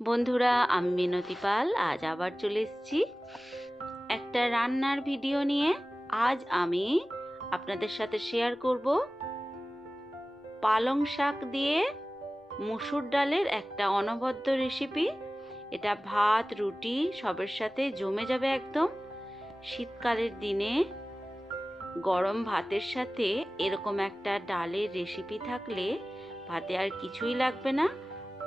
বন্ধুরা, আমি মিনতি পাল আজ আবার চলে এসেছি একটা রান্নার ভিডিও নিয়ে। আজ আমি আপনাদের সাথে শেয়ার করব পালং শাক দিয়ে মসুর ডালের একটা অনবদ্য রেসিপি। এটা ভাত রুটি সবের সাথে জমে যাবে একদম। শীতকালের দিনে গরম ভাতের সাথে এরকম একটা ডালের রেসিপি থাকলে ভাতে আর কিছুই লাগবে না।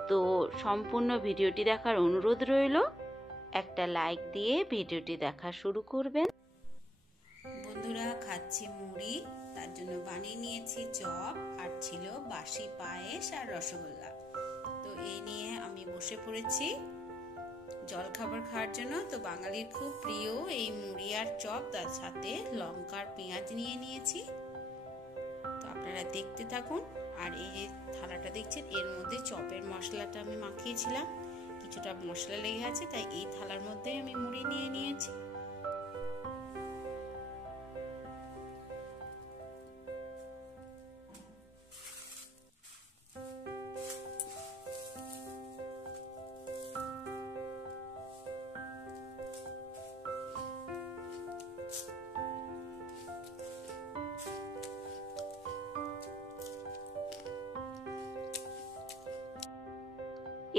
তো সম্পূর্ণ ভিডিওটি দেখার অনুরোধ রইল। একটা লাইক দিয়ে ভিডিওটি দেখা শুরু করবেন। বন্ধুরা, খাচ্ছি মুড়ি, তার জন্য বানিয়ে নিয়েছি চপ, আর ছিল বাসি পায়েস আর রসগোল্লা। তো এই নিয়ে আমি বসে পড়েছি জলখাবার খাওয়ার জন্য। তো বাঙালির খুব প্রিয় এই মুড়ি আর চপ, তার সাথে লঙ্কা আর পেঁয়াজ নিয়ে নিয়েছি। তো আপনারা দেখতে থাকুন। আর এই যে থালাটা দেখছেন, এর মধ্যে চপের মশলাটা আমি মাখিয়েছিলাম, কিছুটা মশলা লেগে আছে, তাই এই থালার মধ্যে আমি মুড়ি নিয়ে নিয়েছি।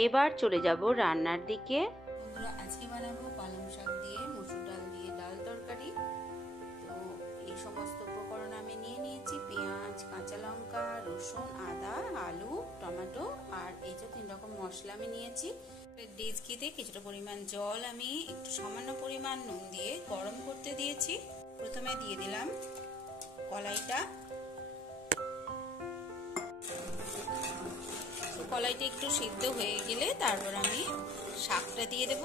এবার চলে যাব রান্নার দিকে। বন্ধুরা, আজকে বানাবো পালং শাক দিয়ে মসুর ডাল দিয়ে ডাল তরকারি। তো এই সমস্ত উপকরণ আমি নিয়ে নিয়েছি: পেঁয়াজ, কাঁচা লঙ্কা, রসুন, আদা, আলু, টমেটো, আর এই যে 3 রকম মশলা আমি নিয়েছি। ডেচকিতে কিছুটা পরিমাণ জল আমি একটু সামান্য পরিমাণ নুন দিয়ে গরম করতে দিয়েছি। প্রথমে দিয়ে দিলাম কলাইটা। কলাইটা একটু সিদ্ধ হয়ে গেলে তারপর আমি শাকটা দিয়ে দেব।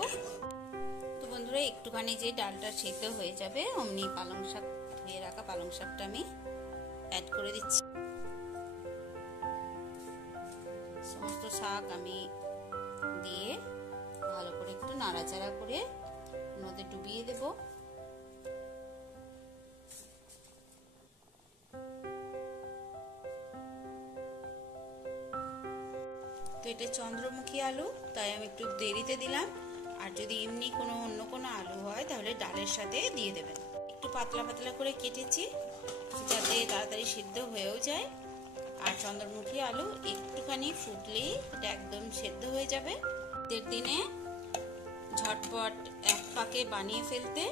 তো বন্ধুরা, একটুখানি যে ডালটা সিদ্ধ হয়ে যাবে অমনি পালং শাক, ধুয়ে রাখা পালং শাকটা আমি অ্যাড করে দিচ্ছি। সমস্ত শাক আমি দিয়ে ভালো করে একটু নাড়াচাড়া করে মধ্যে ডুবিয়ে দেব। তো এটা চন্দ্রমুখী আলু, তাই আমি একটু দেরিতে দিলাম। আর যদি এমনি অন্য কোনো আলু হয় তাহলে ডালের সাথে দিয়ে দেবেন। একটু পাতলা পাতলা করে কেটেছি যাতে তাড়াতাড়ি সিদ্ধ হয়েও যায়। আর চন্দ্রমুখী আলু একটুখানি ফুটলেই এটা একদম সেদ্ধ হয়ে যাবে। শীতের দিনে ঝটপট এক পাকে বানিয়ে ফেলতে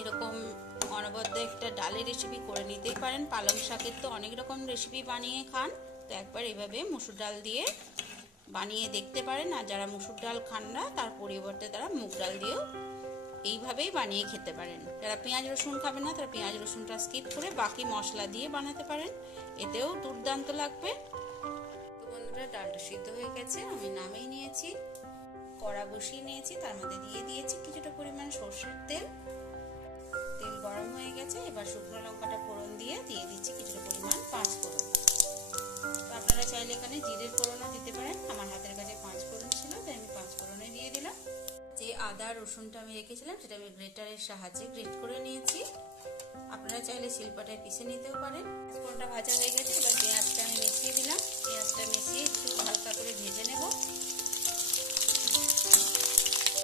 এরকম অনবদ্য একটা ডালের রেসিপি করে নিতেই পারেন। পালং শাকের তো অনেক রকম রেসিপি বানিয়ে খান, তো একবার এইভাবে মসুর ডাল দিয়ে বানিয়ে দেখতে পারেন। আর যারা মসুর ডাল খান না, তার পরিবর্তে তারা মুগ ডাল দিয়েও এইভাবেই বানিয়ে খেতে পারেন। যারা পেঁয়াজ রসুন খাবেন না, তারা পেঁয়াজ রসুনটা স্কিপ করে বাকি মশলা দিয়ে বানাতে পারেন, এতেও দুর্দান্ত লাগবে। তো বন্ধুরা, ডালটা সিদ্ধ হয়ে গেছে, আমি নামিয়ে নিয়েছি। কড়া বসিয়ে নিয়েছি, তার মধ্যে দিয়ে দিয়েছি কিছুটা পরিমাণ সর্ষের তেল। তেল গরম হয়ে গেছে, এবার শুকনো লঙ্কাটা ফোড়ন দিয়ে দিচ্ছি কিছুটা পরিমাণ পাঁচফোড়ন। আপনারা চাইলে এখানে জিরের ফোড়নও দিতে পারেন। আমার হাতের কাছে পাঁচফোড়ন ছিল, তাই আমি পাঁচফোড়নে দিয়ে দিলাম। যে আদা রসুনটা আমি রেখেছিলাম সেটা আমি গ্রেটারের সাহায্যে গ্রেট করে নিয়েছি। আপনারা চাইলে শিলপাটায় পিষে নিতেও পারেন। ফোড়নটা ভাজা হয়ে গেছে, এবার পেঁয়াজটা আমি মিশিয়ে দিলাম। পেঁয়াজটা মিশিয়ে একটু হালকা করে ভেজে নেব।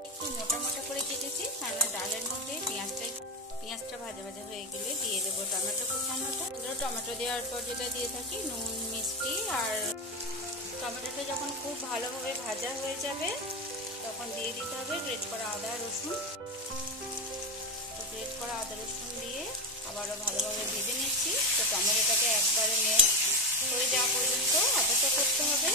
একটু মোটা মোটা করে কেটেছি, কারণ ডালের মধ্যে পেঁয়াজটা ভাজা ভাজা হয়ে গেলে দিয়ে দেবো টমেটো কুচানোটা। টমেটো দেওয়ার পর যেটা দিয়ে থাকি নুন, মিষ্টি। আর টমেটোটা যখন খুব ভালোভাবে ভাজা হয়ে যাবে তখন দিয়ে দিতে হবে গ্রেট করা আদা রসুন। তো গ্রেট করা আদা রসুন দিয়ে আবারও ভালোভাবে ভেজে নিচ্ছি। তো টমেটোটাকে একবারে মেল্ট হয়ে যাওয়া পর্যন্ত অপেক্ষা করতে হবে।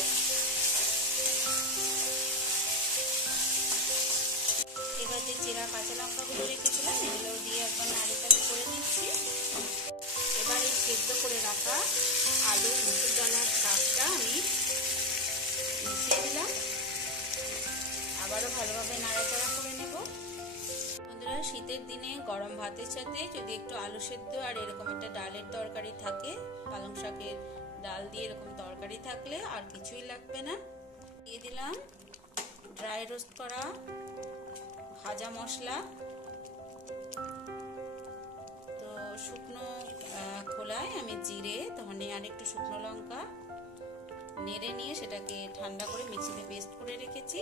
এবার যে চেরা কাঁচা লঙ্কাগুলো রেখেছিলাম এগুলো দিয়ে একবার নাড়িচাড়ি করে নিচ্ছি। এবার এই সেদ্ধ করে রাখা আলু, মসুর ডাল আর শাকটা আমি মিশিয়ে দিলাম। আবারও ভালোভাবে নাড়াচাড়া করে নেব। বন্ধুরা, শীতের দিনে গরম ভাতের সাথে যদি একটু আলু সেদ্ধ আর এরকম একটা ডালের তরকারি থাকে, পালং শাকের ডাল দিয়ে এরকম তরকারি থাকলে আর কিছুই লাগবে না। দিয়ে দিলাম ড্রাই রোস্ট করা ভাজা মশলা। তো শুকনো খোলায় আমি জিরে, ধনে আর একটু শুকনো লঙ্কা নেড়ে নিয়ে সেটাকে ঠান্ডা করে মিক্সিতে পেস্ট করে রেখেছি।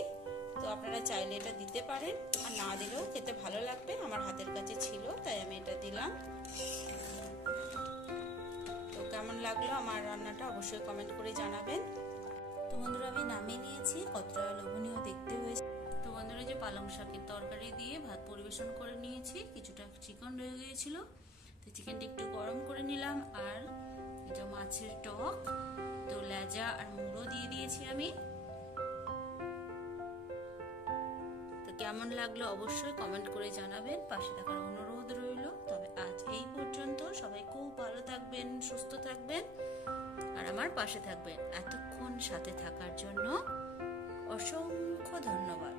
আপনারা চাইলে এটা দিতে পারেন, আর না দিলেও খেতে ভালো লাগবে। আমার হাতের কাছে ছিল তাই আমি এটা দিলাম। তো কেমন লাগলো আমার রান্নাটা অবশ্যই কমেন্ট করে জানাবেন। তো বন্ধুরা আমি নামিয়ে নিয়েছি, কতটা লোভনীয় দেখতে হয়েছে। তো বন্ধুরা যে পালং শাকের তরকারি দিয়ে ভাত পরিবেশন করে নিয়েছি, কিছুটা চিকেন রয়ে গিয়েছিল, তো চিকেনটা একটু গরম করে নিলাম। আর এটা মাছের টক, তো লেজা আর মুড়ো দিয়ে দিয়েছি আমি। তো কেমন লাগলো অবশ্যই কমেন্ট করে জানাবেন, পাশে থাকার অনুরোধ রইল। তবে আজ এই পর্যন্ত, সবাই খুব ভালো থাকবেন, সুস্থ থাকবেন আর আমার পাশে থাকবেন। এতক্ষণ সাথে থাকার জন্য অসংখ্য ধন্যবাদ।